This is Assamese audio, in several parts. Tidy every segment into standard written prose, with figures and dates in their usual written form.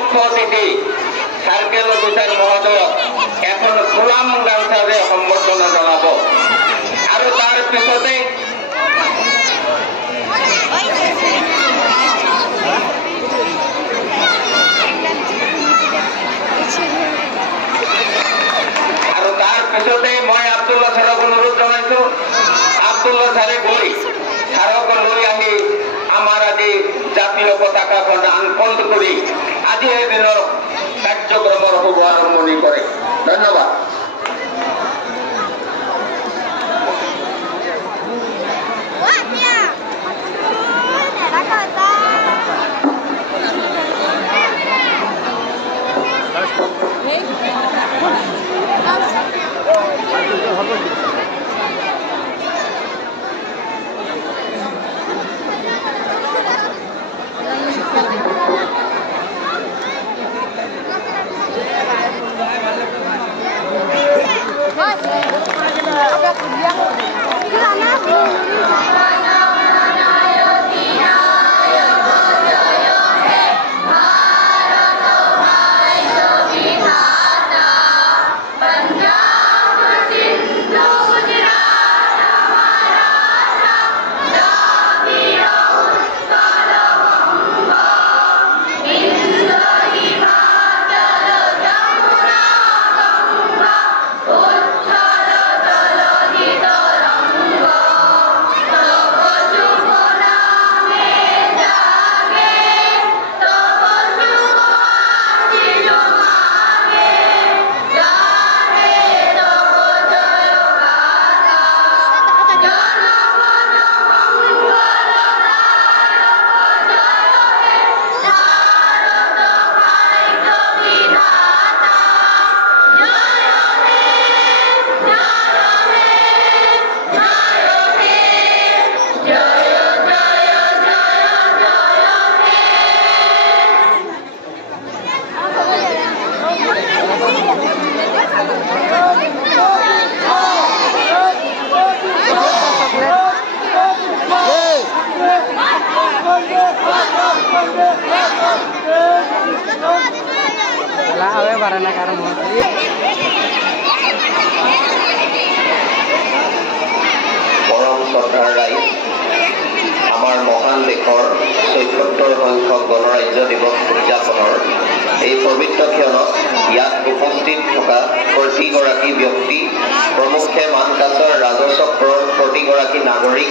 মুখ্য অতিথি সাৰ্কেল অফিসাৰ মহোদয়ক এখন গোলাম গামছাৰে সম্বৰ্ধনা জনাব আৰু তাৰ পিছতে মই আব্দুল্লাহ ছাৰক অনুৰোধ জনাইছো আব্দুল্লাহ ছাৰে গৈ ছাৰক লৈ আহি আমাৰ আজি জাতীয় পতাকাখন আনফল্ড কৰি আজি এই দিনৰ কাৰ্যক্ৰমৰ শুভ আৰম্ভণি কৰে ধন্যবাদ পৰম শ্ৰদ্ধাৰ ৰাইজ আমাৰ মহান দেশৰ ৭৪ সংখ্যক গণৰাজ্য দিৱস উদযাপনৰ এই পবিত্ৰ ক্ষণত ইয়াত উপস্থিত থকা প্ৰতিগৰাকী ব্যক্তি প্ৰমুখ্যে মানকাছৰ ৰাজচক্ৰৰ প্ৰতিগৰাকী নাগৰিক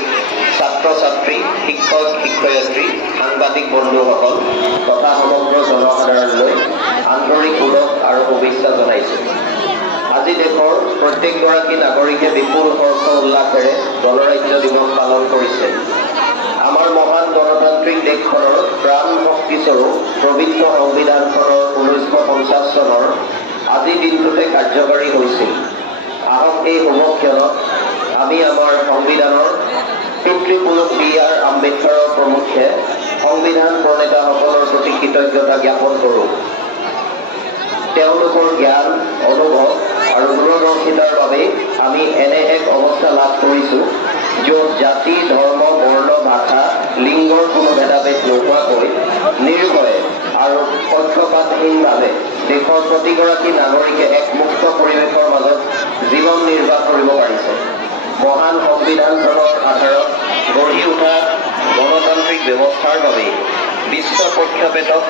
ছাত্ৰ ছাত্ৰী শিক্ষক শিক্ষয়িত্ৰী সাংবাদিক বন্ধুসকল তথা সমগ্ৰ জনসাধাৰণলৈ আন্তৰিক ওলগ আৰু শুভেচ্ছা জনাইছোঁ আজি দেশৰ প্ৰত্যেকগৰাকী নাগৰিকে বিপুল হৰ্ষ উল্লাসেৰে গণৰাজ্য দিৱস পালন কৰিছে আমাৰ মহান গণতান্ত্ৰিক দেশখনৰ প্ৰাণ শক্তিস্বৰূপ পবিত্ৰ সংবিধানখনৰ 1950 চনৰ আজি দিনটোতে কাৰ্যকৰী হৈছিল আহক এই শুভক্ষণত আমি আমাৰ সংবিধানৰ পিতৃপুৰুষ বি.আৰ. আম্বেদকাৰৰ প্ৰমুখ্যে সংবিধান প্ৰণেতাসকলৰ প্ৰতি কৃতজ্ঞতা জ্ঞাপন কৰোঁ তেওঁলোকৰ জ্ঞান অনুভৱ আৰু দূৰদৰ্শিতাৰ বাবে আমি এনে এক অৱস্থা লাভ কৰিছোঁ য'ত জাতি ধৰ্ম বৰ্ণ ভাষা লিংগৰ কোনো ভেদাভেদ নোহোৱাকৈ নিৰ্ভয়ে আৰু পক্ষপাতহীনভাৱে দেশৰ প্ৰতিগৰাকী নাগৰিকে এক মুক্ত পৰিৱেশৰ মাজত জীৱন নিৰ্বাহ কৰিব পাৰিছে মহান সংবিধানখনৰ আধাৰত গঢ়ি উঠা গণতান্ত্ৰিক ব্যৱস্থাৰ বাবে বিশ্ব প্ৰেক্ষাপটত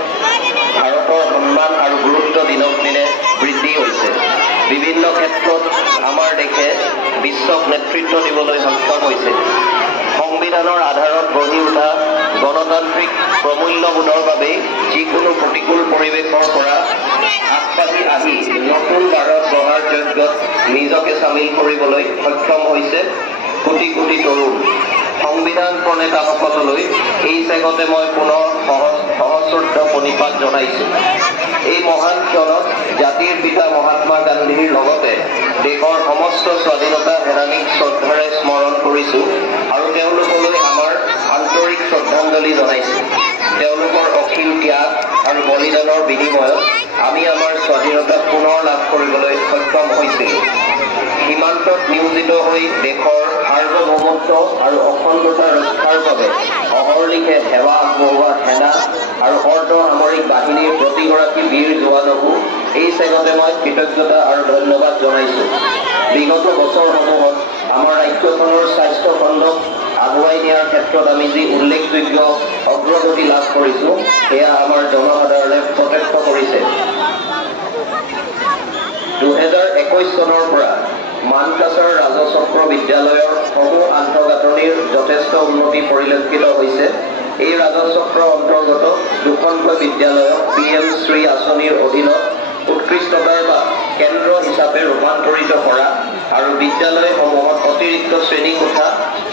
ভাৰতৰ সন্মান আৰু গুৰুত্ব দিনক দিনে বৃদ্ধি হৈছে বিভিন্ন ক্ষেত্ৰত আমাৰ দেশে বিশ্বক নেতৃত্ব দিবলৈ সক্ষম হৈছে সংবিধানৰ আধাৰত গঢ়ি উঠা গণতান্ত্ৰিক প্ৰমূল্যবোধৰ বাবে যিকোনো প্ৰতিকূল পৰিৱেশৰ পৰা আগবাঢ়ি আহি নতুন ভাৰত গঢ়াৰ যজ্ঞত নিজকে চামিল কৰিবলৈ সক্ষম হৈছে কোটি কোটি তৰুণ সংবিধান প্ৰণেতাসকললৈ এই চেগতে মই পুনৰ সহস্ৰদ্ধ প্ৰণিপাত জনাইছোঁ এই মহান ক্ষণত জাতিৰ পিতা মহাত্মা গান্ধীৰ লগতে দেশৰ সমস্ত স্বাধীনতা সেনানীক শ্ৰদ্ধাৰে স্মৰণ কৰিছোঁ আৰু তেওঁলোকলৈ আমাৰ আন্তৰিক শ্ৰদ্ধাঞ্জলি জনাইছোঁ তেওঁলোকৰ অখিল ত্যাগ আৰু বলিদানৰ বিনিময়ত আমি আমাৰ স্বাধীনতা পুনৰ লাভ কৰিবলৈ সক্ষম হৈছিলোঁ সীমান্তত নিয়োজিত হৈ দেশৰ সাৰ্বভৌমত্ব আৰু অখণ্ডতা ৰক্ষাৰ বাবে অহৰ্নিশে সেৱা আগবঢ়োৱা সেনা আৰু অৰ্ধ সামৰিক বাহিনীৰ প্ৰতিগৰাকী বীৰ জোৱানকো এই চেগতে মই কৃতজ্ঞতা আৰু ধন্যবাদ জনাইছোঁ। বিগত বছৰসমূহত আমাৰ ৰাজ্যখনৰ স্বাস্থ্য খণ্ডক আগুৱাই নিয়াৰ ক্ষেত্ৰত আমি যি উল্লেখযোগ্য অগ্ৰগতি লাভ কৰিছোঁ সেয়া আমাৰ জনসাধাৰণে প্ৰত্যক্ষ কৰিছে। 2021 চনৰ পৰা মানকাছাৰ ৰাজচক্ৰ বিদ্যালয়ৰ সমূহ আন্তঃগাঁথনিৰ যথেষ্ট উন্নতি পৰিলক্ষিত হৈছে। এই ৰাজচক্ৰ অন্তৰ্গত দুখনকৈ বিদ্যালয়ক PM শ্ৰী আঁচনিৰ অধীনত উৎকৃষ্টতাৰ কেন্দ্ৰ হিচাপে ৰূপান্তৰিত কৰা আৰু বিদ্যালয়সমূহত অতিৰিক্ত শ্ৰেণীকোঠা,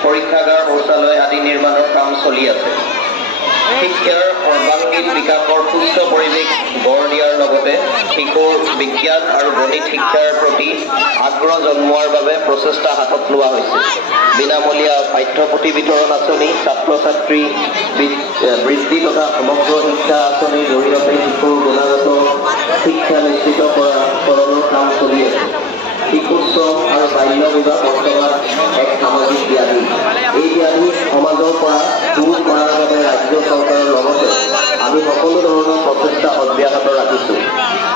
পৰীক্ষাগাৰ, শৌচালয় আদি নিৰ্মাণৰ কাম চলি আছে। শিক্ষাৰ সৰ্বাংগীন বিকাশৰ সুস্থ পৰিৱেশ গঢ় দিয়াৰ লগতে শিশুৰ বিজ্ঞান আৰু গণিত শিক্ষাৰ প্ৰতি আগ্ৰহ জন্মোৱাৰ বাবে প্ৰচেষ্টা হাতত লোৱা হৈছে। বিনামূলীয়া পাঠ্যপুথি বিতৰণ আঁচনি, ছাত্ৰ ছাত্ৰী বৃদ্ধি তথা সমগ্ৰ শিক্ষা আঁচনিৰ জৰিয়তে শিশুৰ গুণগত শিক্ষা নিশ্চিত কৰাৰ কাম চলি আছে। শিশু শ্ৰম আৰু বাল্য বিবাহ বৰ্তমান এক সামাজিক ব্যাধি। এই ব্যাধি সমাজৰ পৰা দূৰ কৰাৰ বাবে ৰাজ্য চৰকাৰৰ লগতে আমি সকলো ধৰণৰ প্ৰচেষ্টা অব্যাহত ৰাখিছোঁ।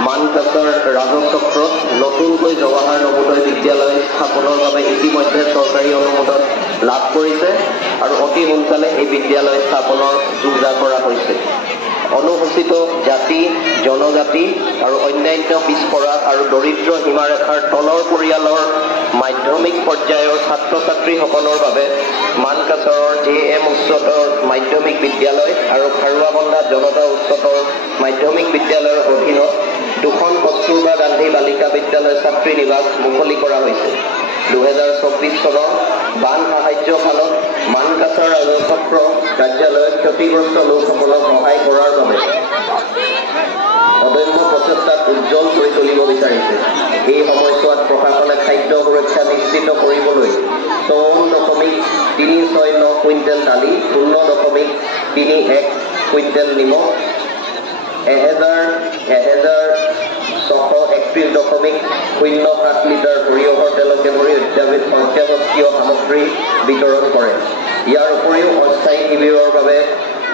মানকাছাৰ ৰাজচক্ৰত নতুনকৈ জৱাহৰ নবোদয় বিদ্যালয় স্থাপনৰ বাবে ইতিমধ্যে চৰকাৰী অনুমোদন লাভ কৰিছে আৰু অতি সোনকালে এই বিদ্যালয় স্থাপনৰ যোজনা কৰা হৈছে। অনুসূচিত জাতি, জনজাতি আৰু অন্যান্য পিছপৰা আৰু দৰিদ্ৰ সীমাৰেখাৰ তলৰ পৰিয়ালৰ মাধ্যমিক পৰ্যায়ৰ ছাত্ৰ ছাত্ৰীসকলৰ বাবে মানকাছাৰৰ JM উচ্চতৰ মাধ্যমিক বিদ্যালয় আৰু খাৰুৱাবন্ধা জনতা উচ্চতৰ মাধ্যমিক বিদ্যালয়ৰ অধীনত দুখন কস্তুৰবা গান্ধী বালিকা বিদ্যালয় ছাত্ৰী নিবাস মুকলি কৰা হৈছে। 2024 চনৰ বান সাহায্য কালত মানকাছাৰ ৰাজচক্ৰ কাৰ্যালয়ত ক্ষতিগ্ৰস্ত লোকসকলক সহায় কৰাৰ বাবে অদম্য প্ৰচেষ্টাত উজ্জ্বল কৰি তুলিব বিচাৰিছে। এই সময়ছোৱাত প্ৰশাসনে খাদ্য সুৰক্ষা নিশ্চিত কৰিবলৈ 54.369 কুইণ্টেল দালি, 0.31 কুইণ্টেল নিমখ, 1631.07 লিটাৰ সৰিয়হৰ তেলকে ধৰি অত্যাৱশ্যকীয় সামগ্ৰী বিতৰণ কৰে। ইয়াৰ উপৰিও অস্থায়ী শিবিৰৰ বাবে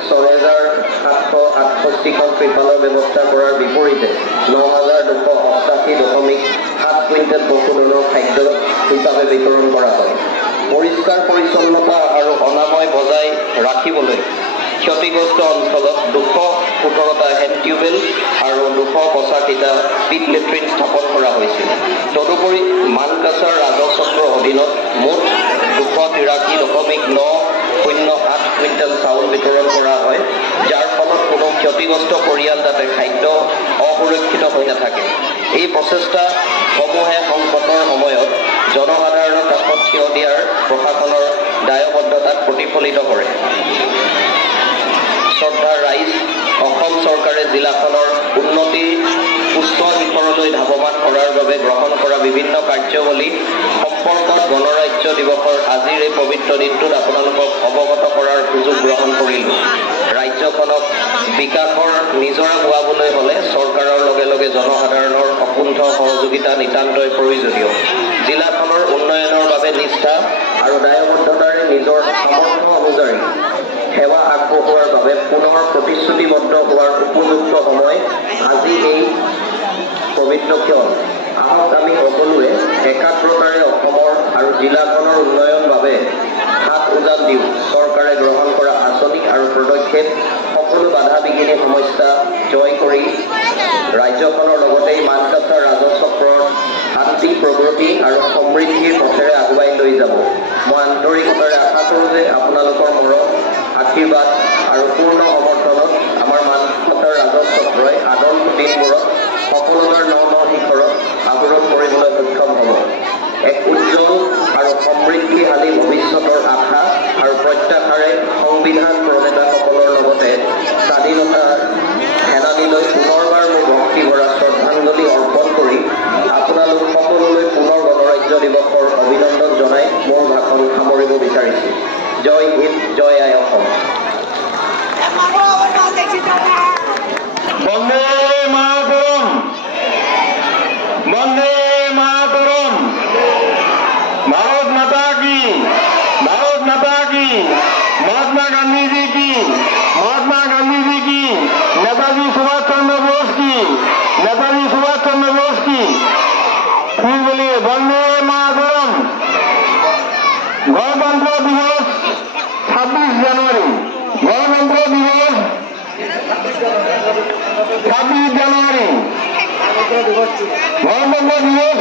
6,768খন ত্ৰিপালৰ ব্যৱস্থা কৰাৰ বিপৰীতে 9,288.7 কুইণ্টেল পশুধনৰ খাদ্য হিচাপে বিতৰণ কৰা হয়। পৰিষ্কাৰ পৰিচ্ছন্নতা আৰু অনাময় বজাই ৰাখিবলৈ ক্ষতিগ্ৰস্ত অঞ্চলত 217টা হেণ্ড টিউবেল আৰু 285টা পিট লেট্ৰিন স্থাপন কৰা হৈছিল। তদুপৰি মানকাছাৰ ৰাজচক্ৰৰ অধীনত মুঠ 283.908 কুইণ্টেল চাউল বিতৰণ কৰা হয়, যাৰ ফলত কোনো ক্ষতিগ্ৰস্ত পৰিয়াল যাতে খাদ্য অসুৰক্ষিত হৈ নাথাকে। এই প্ৰচেষ্টাসমূহে সংকটৰ সময়ত জনসাধাৰণৰ কাষত থিয় দিয়াৰ প্ৰশাসনৰ দায়বদ্ধতাক প্ৰতিফলিত কৰে। শ্ৰদ্ধাৰ ৰাইজ, অসম চৰকাৰে জিলাখনৰ উন্নতি উচ্চ শিখৰলৈ ধাৱমান কৰাৰ বাবে গ্ৰহণ কৰা বিভিন্ন কাৰ্যৱলী সম্পৰ্কত গণৰাজ্য দিৱসৰ আজিৰ এই পবিত্ৰ দিনটোত আপোনালোকক অৱগত কৰাৰ সুযোগ গ্ৰহণ কৰিলোঁ। ৰাজ্যখনক বিকাশৰ নিজৰা হোৱাবলৈ হ'লে চৰকাৰৰ লগে লগে জনসাধাৰণৰ অকুণ্ঠ সহযোগিতা নিতান্তই প্ৰয়োজনীয়। জিলাখনৰ উন্নয়নৰ বাবে নিষ্ঠা আৰু দায়বদ্ধতাৰে নিজৰ সামৰ্থ্য অনুযায়ী সেৱা আগবঢ়োৱাৰ বাবে পুনৰ প্ৰতিশ্ৰুতিবদ্ধ হোৱাৰ উপযুক্ত সময় আজি এই পবিত্ৰ ক্ষণ। আহক আমি সকলোৱে একাগ্ৰতাৰে অসমৰ আৰু জিলাখনৰ উন্নয়নৰ বাবে হাত উজান দিওঁ। চৰকাৰে গ্ৰহণ কৰা আঁচনি আৰু পদক্ষেপ সকলো বাধা বিঘিনি সমস্যা জয় কৰি ৰাজ্যখনৰ লগতে মানকাছাৰ ৰাজচক্ৰৰ শান্তি, প্ৰগতি আৰু সমৃদ্ধিৰ পথেৰে আগুৱাই লৈ যাব। মই আন্তৰিকতাৰে আশা কৰোঁ যে আপোনালোকৰ মৰম, আশীৰ্বাদ আৰু পূৰ্ণ সমৰ্থনত আমাৰ মানকাছাৰ ৰাজচক্ৰই আগন্তুক দিনবোৰত সফলতাৰ ন শিখৰত আহৰণ কৰিবলৈ সক্ষম হ'ব। এক উজ্জ্বল আৰু সমৃদ্ধিশালী ভৱিষ্যতৰ আশা আৰু প্ৰত্যাশাৰে সংবিধান প্ৰণেতাসকলৰ লগতে স্বাধীনতাৰ সেনানীলৈ পুনৰবাৰ মোৰ ভক্তি ভৰা শ্ৰদ্ধাঞ্জলি অৰ্পণ কৰি আপোনালোক সকলোলৈ পুনৰ গণৰাজ্য দিৱসৰ অভিনন্দন জনাই মোৰ ভাষণ সামৰিব বিচাৰিছোঁ। জয় হিন্দ, জয় আই অসম। বন্দে মাতরম, বন্দে মাতরম। भारत माता की, भारत माता की, महात्मा गांधी जी की, महात्मा गांधी जी की, नेताजी सुभाष चंद्र बोस की। গণতন্ত্র দিবস 26 জানুয়ারি গণতন্ত্র দিবস 26 জানুয়ারি গণতন্ত্র দিবস